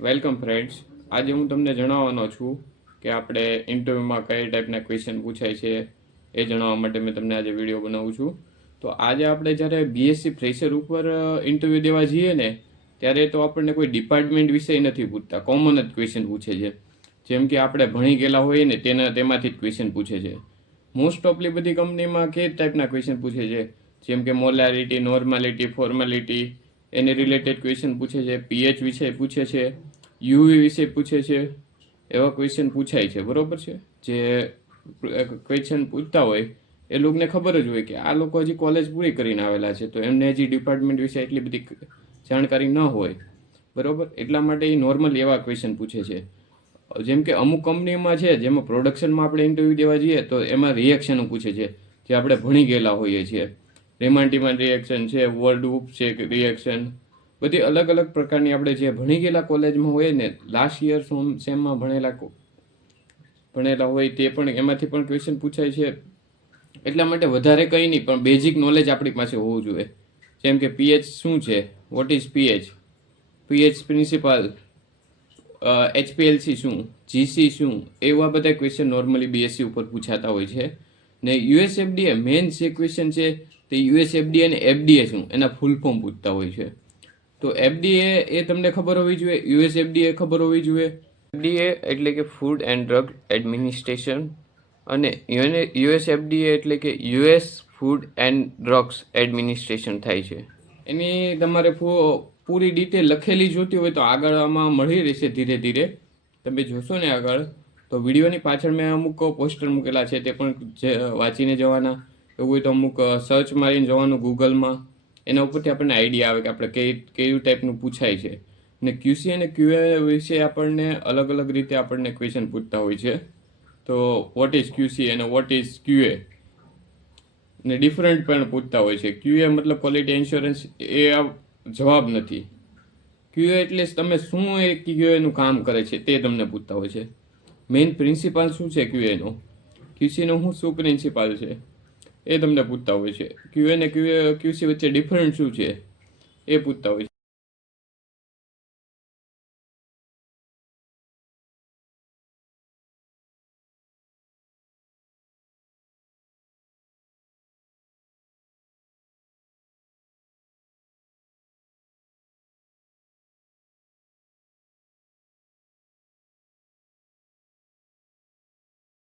Welcome friends. આજે હું તમને જણાવવાનો છું કે આપણે ઇન્ટરવ્યૂમાં કઈ ટાઈપના ક્વેશ્ચન પૂછાય છે એ જણાવવા માટે મેં તમને આજે વિડીયો બનાવું છું. તો આજે આપણે જ્યારે બીએસસી ફ્રેશર ઉપર ઇન્ટરવ્યૂ દેવા જઈએ ને ત્યારે તો આપણને કોઈ ડિપાર્ટમેન્ટ વિશે નથી પૂછતા, કોમન જ ક્વેશ્ચન પૂછે છે. જેમ કે આપણે ભણી ગયેલા હોઈએ ને તેમાંથી જ ક્વેશ્ચન પૂછે છે. મોસ્ટ ઓફલી બધી કંપનીમાં કે ટાઈપના ક્વેશ્ચન પૂછે છે, જેમ કે મોલારિટી, નોર્માલિટી, ફોર્માલિટી, એને રિલેટેડ ક્વેશ્ચન પૂછે છે, પીએચ વિશે પૂછે છે, યુવી વિશે પૂછે છે. એવા ક્વેશ્ચન પૂછાય છે, બરોબર છે. જે ક્વેશ્ચન પૂછતા હોય એ લોકોને ખબર જ હોય કે આ લોકો હજી કોલેજ પૂરી કરીને આવેલા છે, તો એમને હજી ડિપાર્ટમેન્ટ વિશે એટલી બધી જાણકારી ન હોય, બરોબર. એટલા માટે એ નોર્મલ એવા ક્વેશ્ચન પૂછે છે. જેમ કે અમુક કંપનીમાં છે જેમાં પ્રોડક્શનમાં આપણે ઇન્ટરવ્યૂ દેવા જઈએ તો એમાં રિએક્શનો પૂછે છે, જે આપણે ભણી ગયેલા હોઈએ છીએ. રેમાન્ટીમાં રિએક્શન છે, વર્લ્ડ વુપ છે રિએક્શન, બધી અલગ અલગ પ્રકારની આપણે જે ભણી ગયેલા કોલેજમાં હોય ને, લાસ્ટ યર સેમમાં ભણેલા હોય તે પણ એમાંથી પણ ક્વેશ્ચન પૂછાય છે. એટલા માટે વધારે કંઈ નહીં, પણ બેઝિક નોલેજ આપણી પાસે હોવું જોઈએ. જેમ કે પીએચ શું છે, what is pH, pH principle, HPLC શું, જીસી શું, એવા બધા ક્વેશ્ચન નોર્મલી બીએસસી ઉપર પૂછાતા હોય છે. ને યુએસએફડીએ મેઇન જે ક્વેશ્ચન છે તે યુએસએફડીએ અને એફડીએ શું, એના ફૂલ ફોર્મ પૂછતા હોય છે. તો એફડીએ એ તમને ખબર હોવી જોઈએ, યુએસએફડીએ ખબર હોવી જોઈએ. એફડીએ એટલે કે ફૂડ એન્ડ ડ્રગ એડમિનિસ્ટ્રેશન, અને યુએસએફડીએ એટલે કે US food and drugs administration થાય છે. એની તમારે પૂરી ડિટેલ લખેલી જોતી હોય તો આગળ આમાં મળી રહેશે. ધીરે ધીરે તમે જોશો ને આગળ, તો વિડીયોની પાછળ મેં અમુક પોસ્ટર મૂકેલા છે, તે પણ વાંચીને જવાના. એવું હોય તો અમુક સર્ચ મારીને જવાનું ગૂગલમાં, એના ઉપરથી આપણને આઈડિયા આવે કે આપણે કેવું ટાઈપનું પૂછાય છે. ને ક્યુસી અને ક્યુએ વિશે આપણને અલગ અલગ રીતે આપણને ક્વેશ્ચન પૂછતા હોય છે. તો વોટ ઇઝ ક્યુસી અને વોટ ઇઝ ક્યુએ, ને ડિફરન્ટ પણ પૂછતા હોય છે. ક્યુએ મતલબ ક્વોલિટી ઇન્સ્યોરન્સ, એ જવાબ નથી. ક્યુએ એટલે તમે શું એ ક્યુએનું કામ કરે છે તે તમને પૂછતા હોય છે. મેઇન પ્રિન્સિપાલ શું છે ક્યુએનો, ક્યુસીનો શું પ્રિન્સિપાલ છે એ તમને પૂછતા હોય છે. ક્યુએ ને ક્યુસી વચ્ચે ડિફરન્ટ શું છે એ પૂછતા હોય છે.